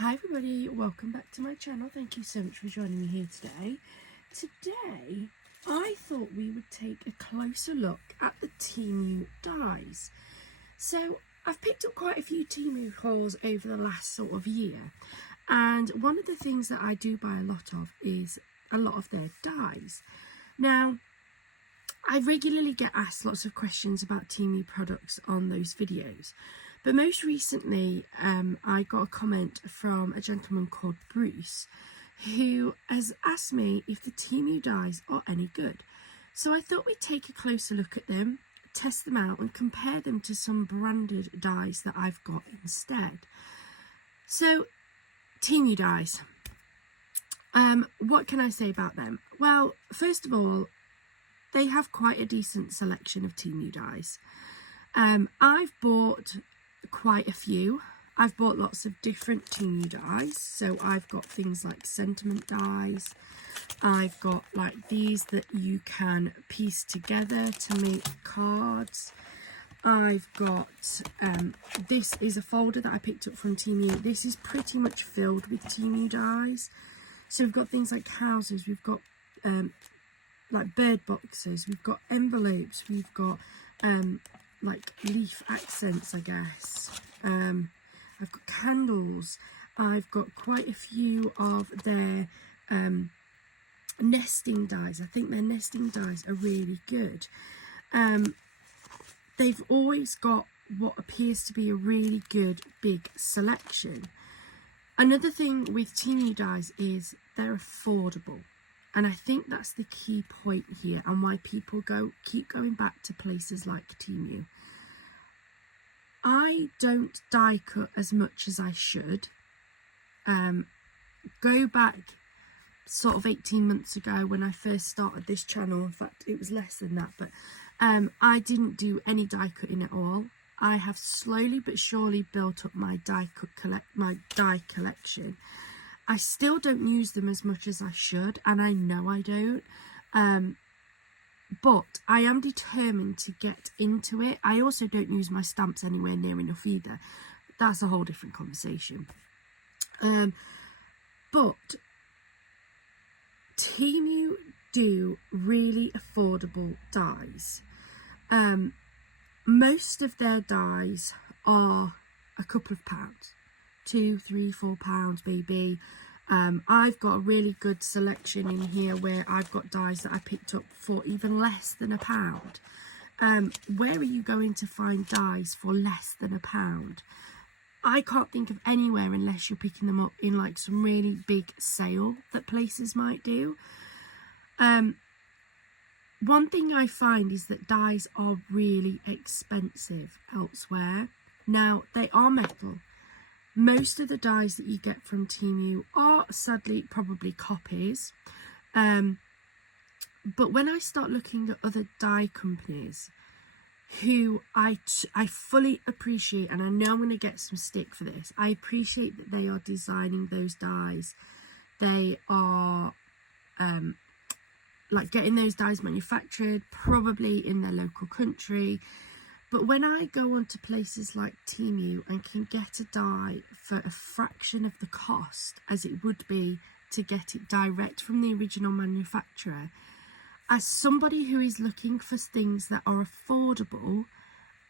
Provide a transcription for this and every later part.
Hi everybody, welcome back to my channel. Thank you so much for joining me here today. Today, I thought we would take a closer look at the Temu Dies. So, I've picked up quite a few Temu hauls over the last sort of year, and one of the things that I do buy a lot of is a lot of their dies. Now, I regularly get asked lots of questions about Temu products on those videos. But most recently, I got a comment from a gentleman called Bruce, who has asked me if the Temu dies are any good. So I thought we'd take a closer look at them, test them out, and compare them to some branded dies that I've got instead. So, Temu dies. What can I say about them? Well, first of all, they have quite a decent selection of Temu dies. I've bought quite a few. I've bought lots of different Temu dies. So I've got things like sentiment dies. I've got like these that you can piece together to make cards. I've got this is a folder that I picked up from Temu. This is pretty much filled with Temu dies. So we've got things like houses, we've got like bird boxes, we've got envelopes, we've got like leaf accents, I guess. I've got candles. I've got quite a few of their nesting dies. I think their nesting dies are really good. They've always got what appears to be a really good big selection. Another thing with Temu dies is they're affordable. And I think that's the key point here, and why people keep going back to places like Temu. I don't die cut as much as I should. Go back sort of 18 months ago when I first started this channel. In fact, it was less than that, but I didn't do any die cutting at all. I have slowly but surely built up my die collection. I still don't use them as much as I should, and I know I don't, but I am determined to get into it. I also don't use my stamps anywhere near enough either. That's a whole different conversation. But Temu do really affordable dies. Most of their dies are a couple of pounds. £2, £3, £4 maybe. I've got a really good selection in here where I've got dies that I picked up for even less than £1. Where are you going to find dies for less than £1? I can't think of anywhere unless you're picking them up in like some really big sale that places might do. One thing I find is that dies are really expensive elsewhere. Now, they are metal. Most of the dies that you get from Temu are sadly probably copies. But when I start looking at other die companies who I fully appreciate, and I know I'm going to get some stick for this, I appreciate that they are designing those dies. They are like getting those dies manufactured, probably in their local country. But when I go on to places like Temu and can get a die for a fraction of the cost as it would be to get it direct from the original manufacturer, as somebody who is looking for things that are affordable,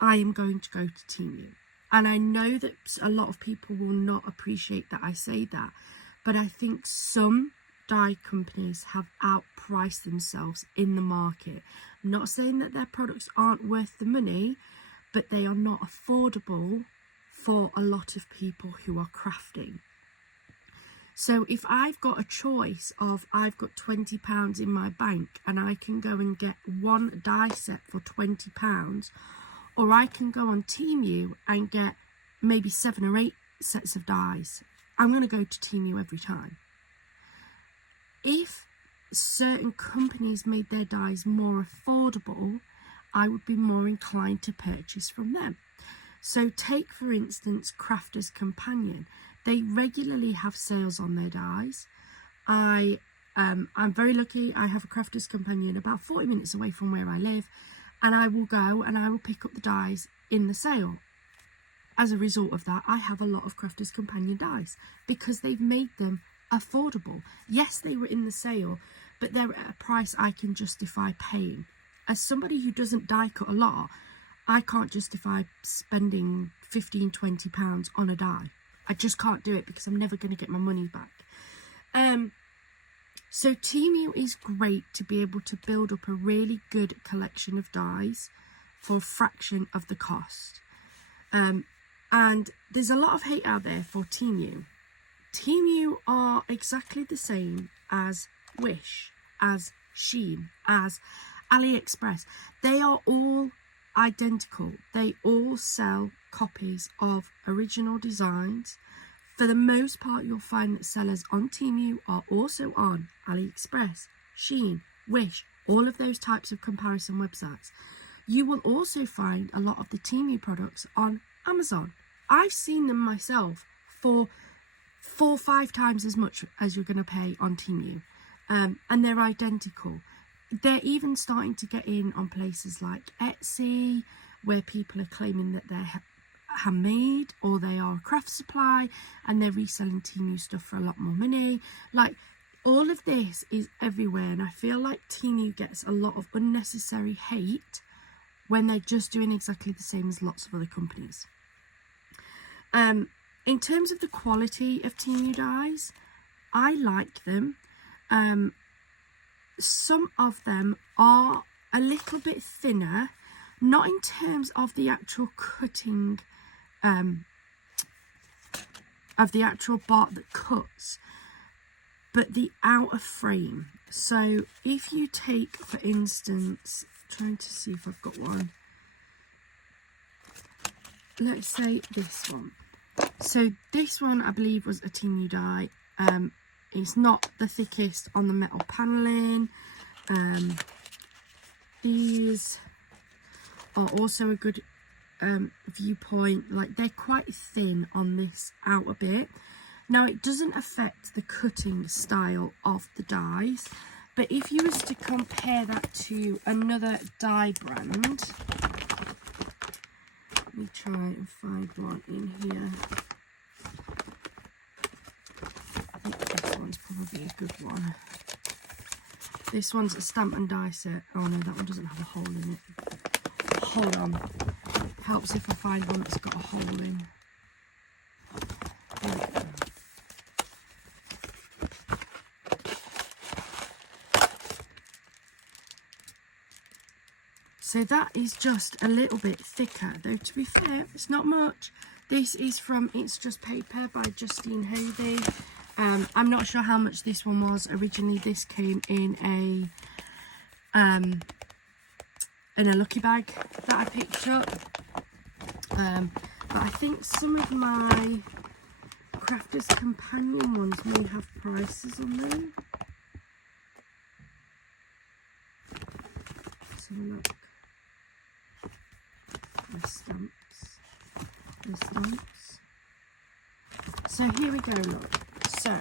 I am going to go to Temu. And I know that a lot of people will not appreciate that I say that, but I think some die companies have outpriced themselves in the market. I'm not saying that their products aren't worth the money, but they are not affordable for a lot of people who are crafting. So if I've got a choice of I've got £20 in my bank and I can go and get one die set for £20, or I can go on Temu and get maybe 7 or 8 sets of dies, I'm going to go to Temu every time. If certain companies made their dies more affordable, I would be more inclined to purchase from them. So take, for instance, Crafter's Companion. They regularly have sales on their dies. I'm very lucky. I have a Crafter's Companion about 40 minutes away from where I live, and I will go and I will pick up the dies in the sale. as a result of that, I have a lot of Crafters Companion dies because they've made them affordable. Yes, they were in the sale, but they're at a price I can justify paying. As somebody who doesn't die cut a lot, I can't justify spending £15–20 on a die. I just can't do it because I'm never going to get my money back. So Temu is great to be able to build up a really good collection of dies for a fraction of the cost. And there's a lot of hate out there for Temu. Temu are exactly the same as Wish, as Shein, as AliExpress. They are all identical. They all sell copies of original designs. For the most part, you'll find that sellers on Temu are also on AliExpress, Shein, Wish, all of those types of comparison websites. You will also find a lot of the Temu products on Amazon. I've seen them myself for 4 or 5 times as much as you're going to pay on Temu, and they're identical. They're even starting to get in on places like Etsy, where people are claiming that they're handmade or they are a craft supply, and they're reselling Temu stuff for a lot more money. Like, all of this is everywhere, and I feel like Temu gets a lot of unnecessary hate when they're just doing exactly the same as lots of other companies. In terms of the quality of Temu dies, I like them. Some of them are a little bit thinner, not in terms of the actual cutting of the actual bark that cuts, but the outer frame. So if you take, for instance, trying to see if I've got one, let's say this one. So this one, I believe, was a Temu die. It's not the thickest on the metal paneling. These are also a good viewpoint. Like, they're quite thin on this outer bit. Now, it doesn't affect the cutting style of the dies, but if you was to compare that to another die brand, let me try and find one in here. I think this one's probably a good one. This one's a stamp and die set. Oh no, that one doesn't have a hole in it. Hold on. Helps if I find one that's got a hole in. There we go. So that is just a little bit thicker, though to be fair, it's not much. This is from It's Just Paper by Justine Hovey. I'm not sure how much this one was. Originally, this came in a lucky bag that I picked up. But I think some of my Crafters Companion ones may have prices on them. Let's have a look. The stamps. So here we go, look. So,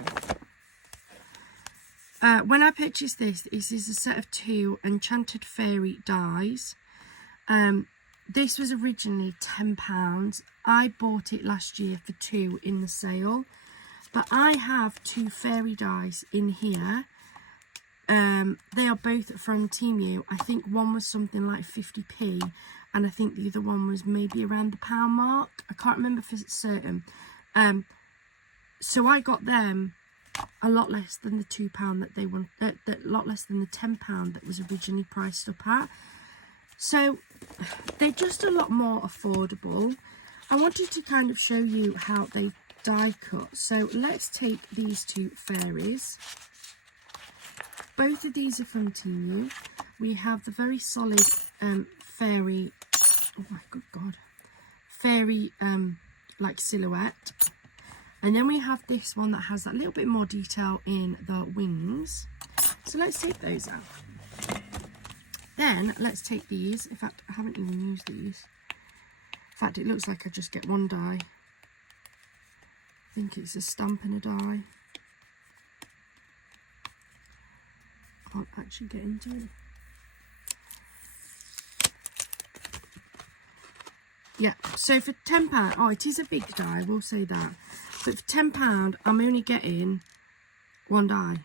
when I purchased this is a set of 2 Enchanted Fairy dies. This was originally £10. I bought it last year for 2 in the sale. But I have 2 fairy dies in here. They are both from Temu. I think one was something like 50p, and I think the other one was maybe around the £1 mark. I can't remember for certain. So I got them a lot less than the £2 that they want, a lot less than the £10 that was originally priced up at. So they're just a lot more affordable. I wanted to kind of show you how they die cut. So let's take these 2 fairies. Both of these are from Temu. We have the very solid fairy, oh my good god, fairy like silhouette. And then we have this one that has that little bit more detail in the wings. So let's take those out. Then let's take these. In fact, I haven't even used these. In fact, it looks like I just get one die. I think it's a stamp and a die. Can't actually get into it. Yeah, so for £10, oh, it is a big die, I will say that. But for £10, I'm only getting one die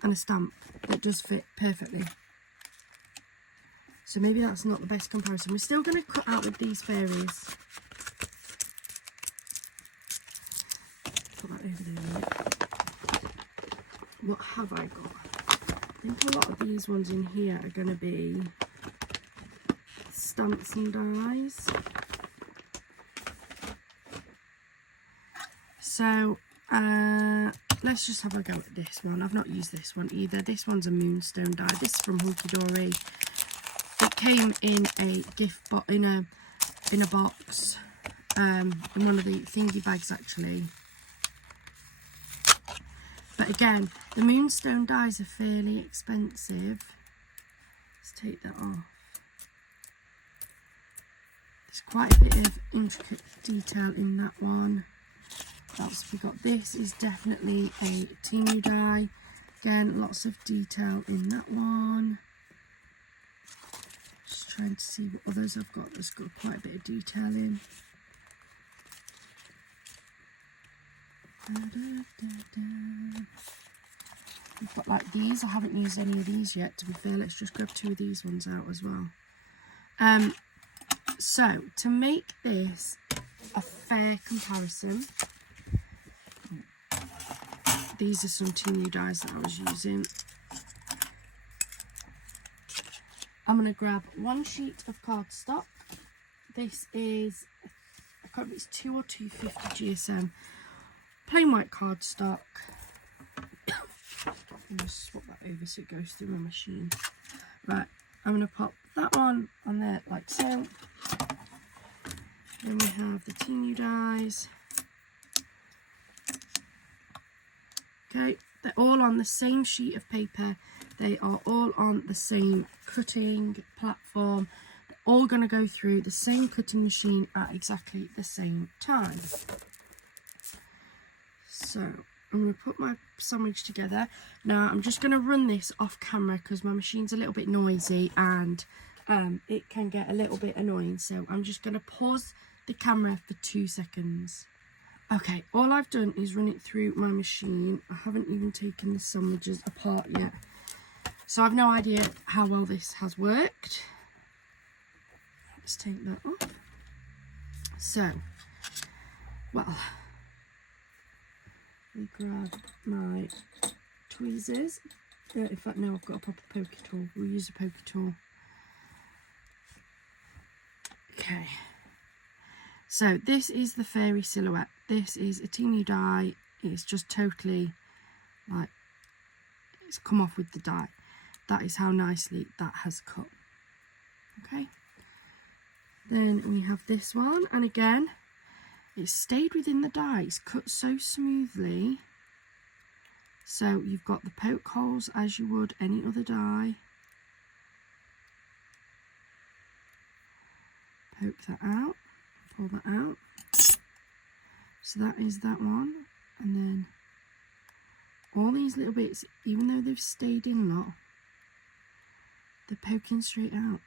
and a stamp that does fit perfectly. So maybe that's not the best comparison. We're still going to cut out with these fairies. Put that over there. What have I got? I think a lot of these ones in here are going to be stamps and dies. So let's just have a go at this one. I've not used this one either. This one's a moonstone die. This is from Hunky Dory. It came in a gift box, in a box, in one of the thingy bags actually. But again, the moonstone dies are fairly expensive. Let's take that off. There's quite a bit of intricate detail in that one. What else have we got? This is definitely a Temu die. Again, lots of detail in that one. Just trying to see what others I've got that's got quite a bit of detail in. We've got like these. I haven't used any of these yet, to be fair. Let's just grab 2 of these ones out as well. So to make this a fair comparison, these are some Temu dies that I was using. I'm going to grab 1 sheet of cardstock. This is, I can't remember if it's 2 or 250 GSM. Plain white cardstock. I'm going to swap that over so it goes through my machine. Right, I'm going to pop that one on there like so. Then we have the Temu dies. Okay, they're all on the same sheet of paper. They are all on the same cutting platform. They're all going to go through the same cutting machine at exactly the same time. So I'm going to put my sandwich together. Now I'm just going to run this off camera because my machine's a little bit noisy and it can get a little bit annoying. So I'm just going to pause the camera for 2 seconds. Okay, all I've done is run it through my machine. I haven't even taken the sandwiches apart yet. So I've no idea how well this has worked. Let's take that off. So, well, we grab my tweezers. In fact, no, I've got a proper Pokey Tool. We'll use a Pokey Tool. Okay. So this is the fairy silhouette. This is a Temu die. It's just totally like, it's come off with the die. That is how nicely that has cut. Okay. Then we have this one, and again, it's stayed within the die. It's cut so smoothly. So you've got the poke holes as you would any other die. Poke that out, pull that out. So that is that one, and then all these little bits, even though they've stayed in lot, they're poking straight out.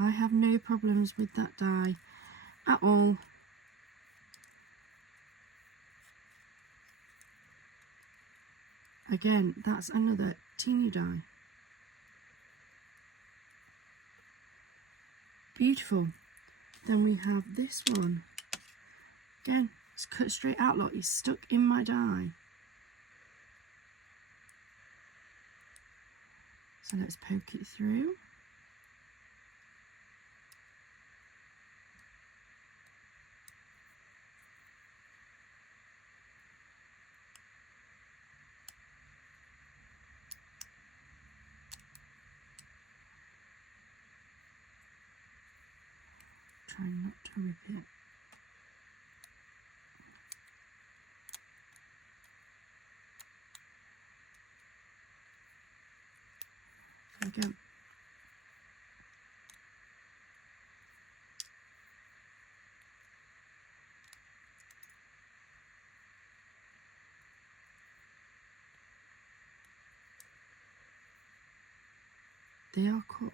I have no problems with that die at all. Again, that's another Temu die. Beautiful. Then we have this one. Again, it's cut straight out, look, it's stuck in my die. So let's poke it through. Trying not to rip it. There we go. They are cut.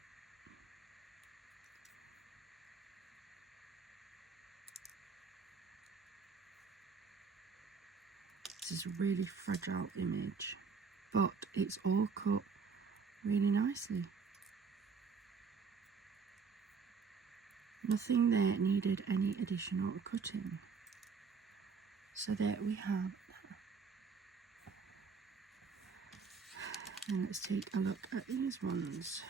is a really fragile image, but it's all cut really nicely. Nothing there needed any additional cutting. So there we have that. And let's take a look at these ones.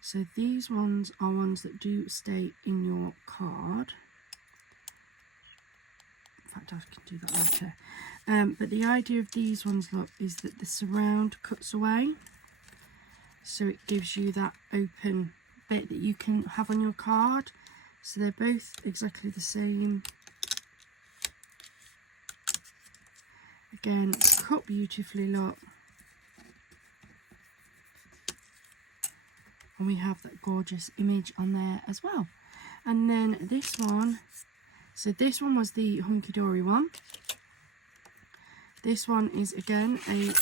So these ones are ones that do stay in your card. In fact, I can do that later. But the idea of these ones, look, is that the surround cuts away. So it gives you that open bit that you can have on your card. So they're both exactly the same. Again, cut beautifully, look. And we have that gorgeous image on there as well. And then this one, so this one was the Hunky Dory one. This one is again a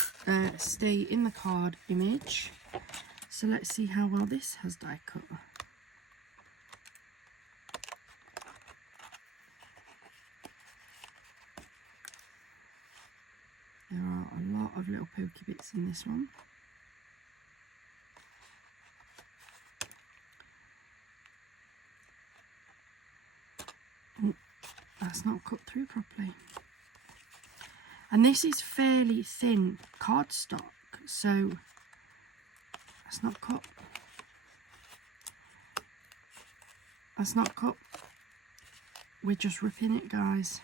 stay in the card image. So let's see how well this has die cut. There are a lot of little pokey bits in this one. That's not cut through properly. And this is fairly thin cardstock, so that's not cut. That's not cut. We're just ripping it, guys.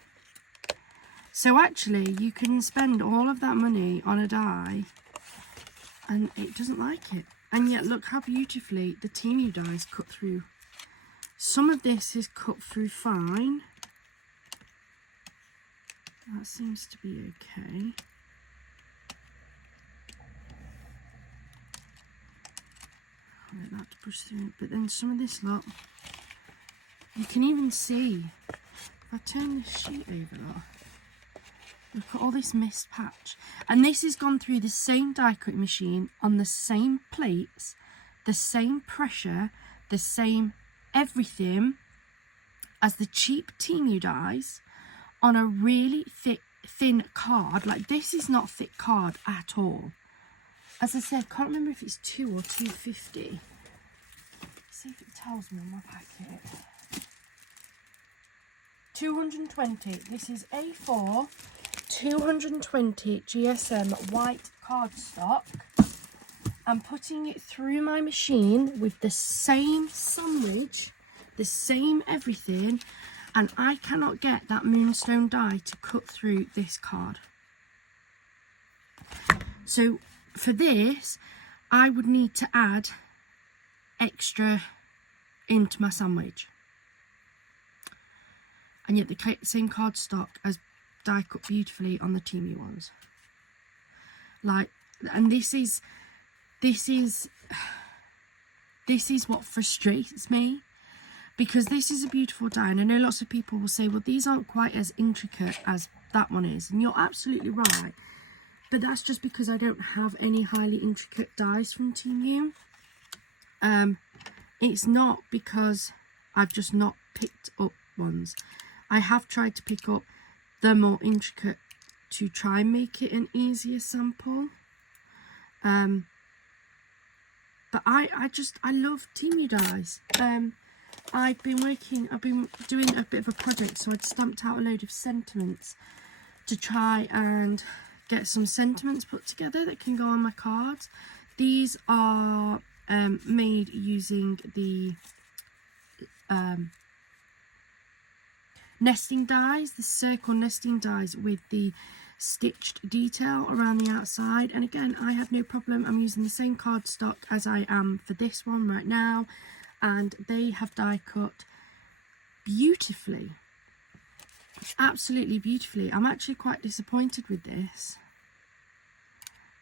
So actually, you can spend all of that money on a die and it doesn't like it. And yet, look how beautifully the Temu dies cut through. Some of this is cut through fine. That seems to be okay. I'll let that push through. But then some of this, look, you can even see, if I turn this sheet over, look at all this mist patch. And this has gone through the same die cutting machine on the same plates, the same pressure, the same everything as the cheap Temu dies on a really thick, thin card. Like, this is not thick card at all. As I said, can't remember if it's 2 or 250. See if it tells me on my packet. 220. This is A4 220 GSM white cardstock. I'm putting it through my machine with the same sandwich, the same everything, and I cannot get that moonstone die to cut through this card. So for this, I would need to add extra into my sandwich. And yet the same cardstock as die cut beautifully on the Temu ones. Like, and this is what frustrates me, because this is a beautiful die, and I know lots of people will say, well, these aren't quite as intricate as that one is, and you're absolutely right, but that's just because I don't have any highly intricate dies from Temu. It's not because I've just not picked up ones. I have tried to pick up the more intricate to try and make it an easier sample. But I love Temu dies. I've been doing a bit of a project, so I'd stamped out a load of sentiments to try and get some sentiments put together that can go on my cards. These are made using the nesting dies, the circle nesting dies with the stitched detail around the outside. And again, I have no problem. I'm using the same cardstock as I am for this one right now, and they have die cut beautifully, absolutely beautifully. I'm actually quite disappointed with this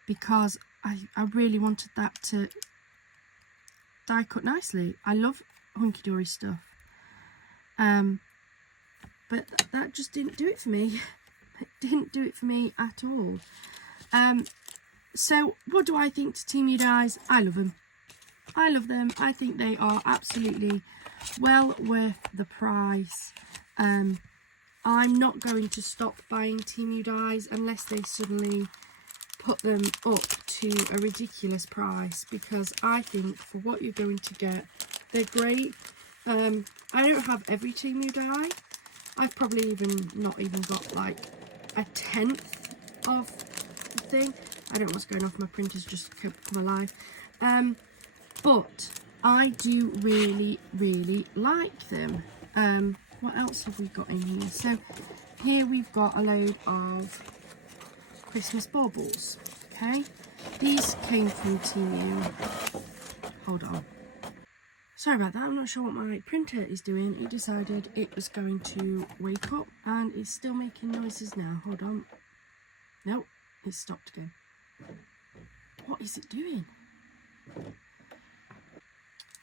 because I really wanted that to die cut nicely. I love hunky dory stuff, but that just didn't do it for me. It didn't do it for me at all. So what do I think to Temu Dies? I love them. I love them. I think they are absolutely well worth the price. I'm not going to stop buying Temu Dies unless they suddenly put them up to a ridiculous price, because I think for what you're going to get, they're great. I don't have every Temu die. I've probably not even got like a tenth of the thing. I don't know what's going off. My printer's just come alive. But I do really, really like them. What else have we got in here? So here we've got a load of Christmas baubles. Okay, these came from Temu. Hold on. Sorry about that. I'm not sure what my printer is doing. It decided it was going to wake up and it's still making noises now. Hold on. Nope, it stopped again. What is it doing?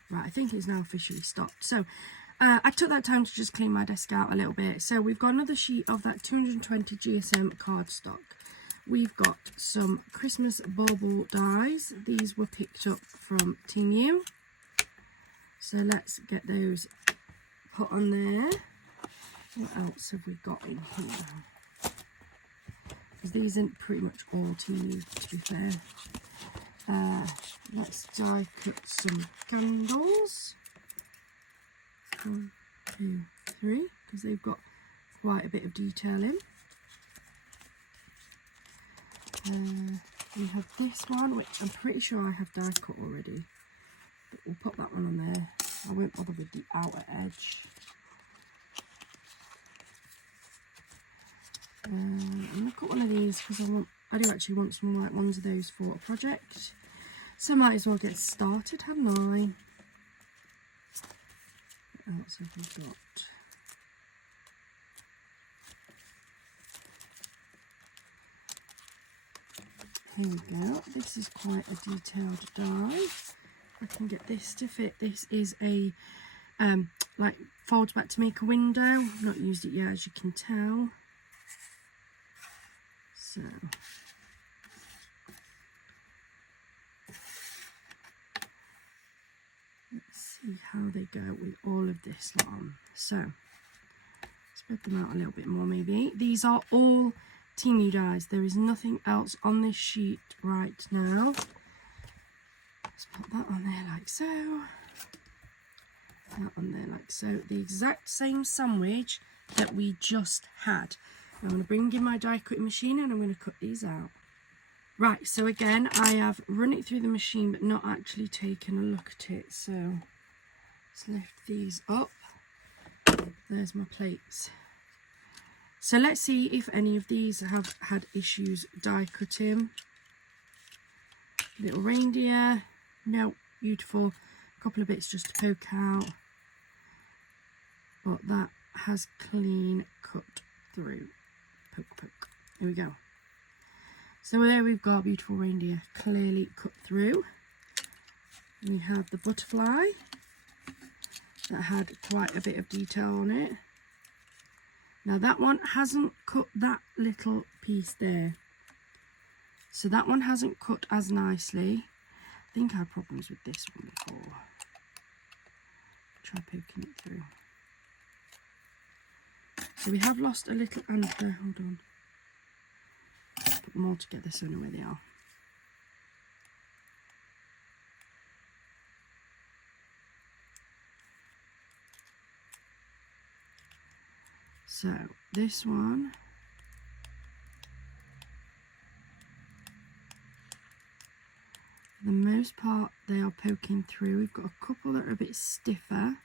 Right, I think it's now officially stopped. So I took that time to just clean my desk out a little bit. So we've got another sheet of that 220 GSM cardstock. We've got some Christmas bauble dies. These were picked up from Temu. So let's get those put on there. What else have we got in here? Because these are pretty much all Temu, to be fair. Let's die cut some candles. 1, 2, 3, because they've got quite a bit of detail in. We have this one, which I'm pretty sure I have die cut already, but we'll put that one on there. I won't bother with the outer edge. I'm gonna cut one of these because I do actually want some white ones of those for a project. So I might as well get started, haven't I? What else have we got? Here we go. This is quite a detailed die. I can get this to fit. This is a like folds back to make a window. I've not used it yet, as you can tell. So let's see how they go with all of this lot on. So spread them out a little bit more maybe. These are all Temu dies. There is nothing else on this sheet right now. Let's put that on there like so. That on there like so. The exact same sandwich that we just had. I'm going to bring in my die cutting machine and I'm going to cut these out. Right, so again, I have run it through the machine but not actually taken a look at it. So let's lift these up. There's my plates. So let's see if any of these have had issues die cutting. Little reindeer. No, beautiful. A couple of bits just to poke out. But that has clean cut through. Poke, poke. Here we go. So there we've got beautiful reindeer clearly cut through. We have the butterfly that had quite a bit of detail on it. Now that one hasn't cut that little piece there. So that one hasn't cut as nicely. I think I had problems with this one before. Try poking it through. So we have lost a little antler. Hold on. Put them all together so I know where they are. So this one, for the most part, they are poking through. We've got a couple that are a bit stiffer.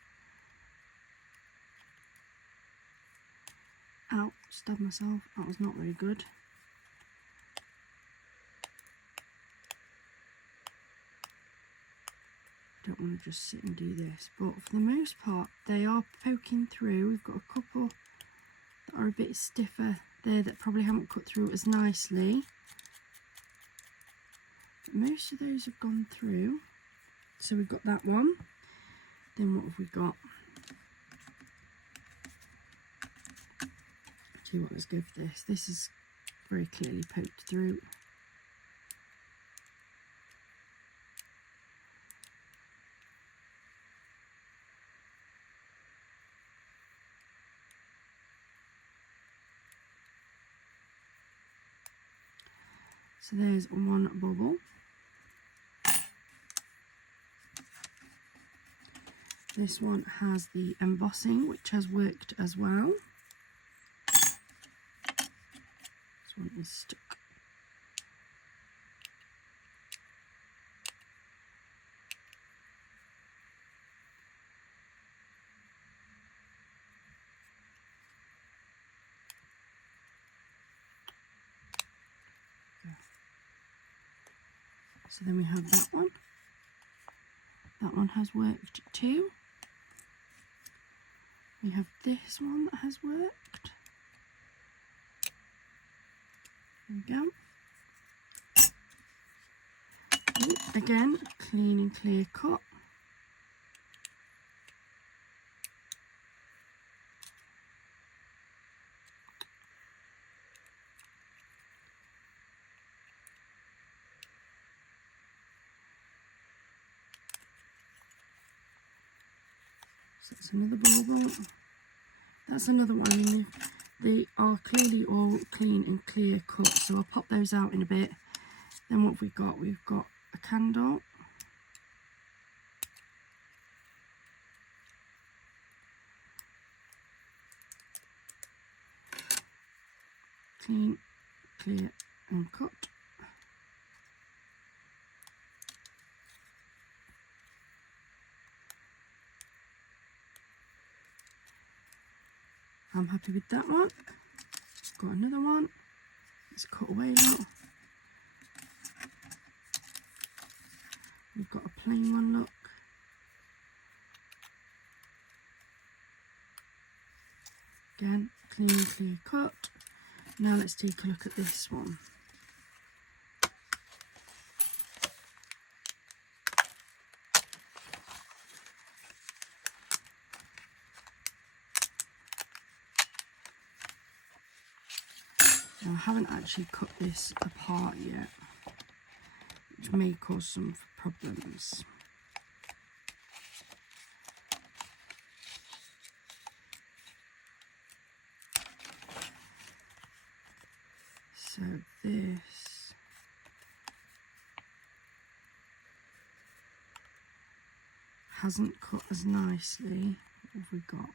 Ow, stabbed myself. That was not very good. Don't want to just sit and do this, but for the most part, they are poking through. We've got a couple that are a bit stiffer there that probably haven't cut through as nicely. But most of those have gone through. So we've got that one. Then what have we got? Tell you what, let's go for this. This is very clearly poked through. So there's one bubble. This one has the embossing, which has worked as well. This one is stuck. So then we have that one. That one has worked too. We have this one that has worked. There we go. Ooh, again, clean and clear cut. So that's another bubble. That's another one. They are clearly all clean and clear cut, so I'll pop those out in a bit. Then what have we got? We've got a candle. Clean, clear and cut. I'm happy with that one. Got another one. Let's cut away now. We've got a plain one, look. Again, clean, clear cut. Now let's take a look at this one. Now, I haven't actually cut this apart yet, which may cause some problems. So this hasn't cut as nicely. What have we got?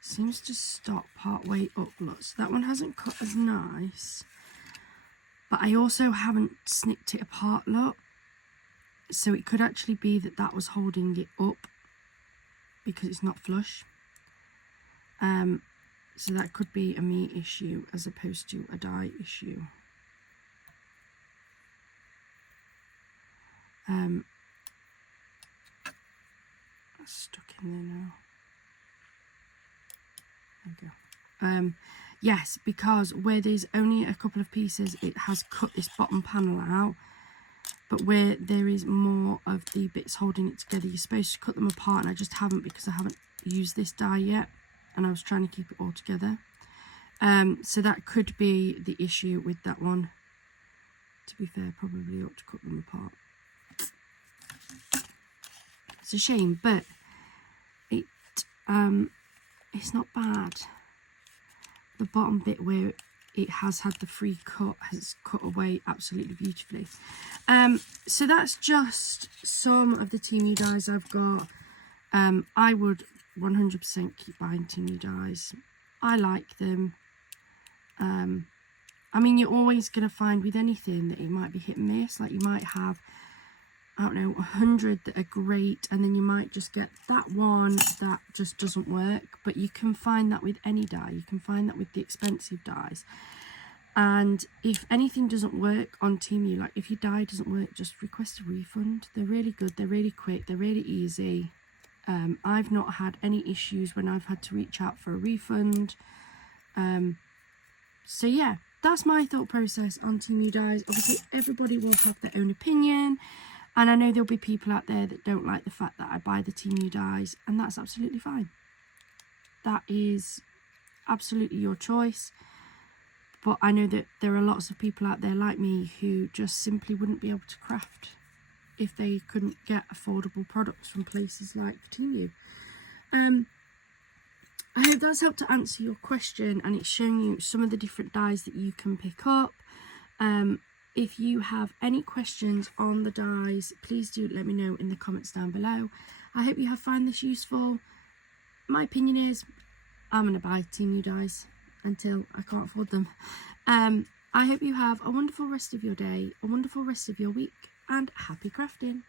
Seems to stop part way up, look. So that one hasn't cut as nice. But I also haven't snipped it apart, look. So it could actually be that that was holding it up because it's not flush. So that could be a me issue as opposed to a dye issue. That's stuck in there now. There we go. Yes, because where there's only a couple of pieces, it has cut this bottom panel out. But where there is more of the bits holding it together, you're supposed to cut them apart, and I just haven't because I haven't used this dye yet. And I was trying to keep it all together. So that could be the issue with that one. To be fair, probably ought to cut them apart. It's a shame, but it's not bad. The bottom bit where it has had the free cut has cut away absolutely beautifully. So that's just some of the Temu dyes I've got. I would 100% keep buying Temu dyes. I like them. I mean, you're always going to find with anything that it might be hit and miss. Like you might have, I don't know, 100 that are great, and then you might just get that one that just doesn't work. But you can find that with any dye. You can find that with the expensive dyes. And if anything doesn't work on Temu, like if your dye doesn't work, just request a refund. They're really good. They're really quick. They're really easy. I've not had any issues when I've had to reach out for a refund. So yeah, that's my thought process on Temu dyes. Obviously, everybody will have their own opinion. And I know there'll be people out there that don't like the fact that I buy the Temu dyes. And that's absolutely fine. That is absolutely your choice. But I know that there are lots of people out there like me who just simply wouldn't be able to craft if they couldn't get affordable products from places like Temu. I hope that's helped to answer your question, and it's shown you some of the different dyes that you can pick up. If you have any questions on the dies, please do let me know in the comments down below. I hope you have found this useful. My opinion is I'm going to buy Temu dies until I can't afford them. I hope you have a wonderful rest of your day, a wonderful rest of your week, and happy crafting.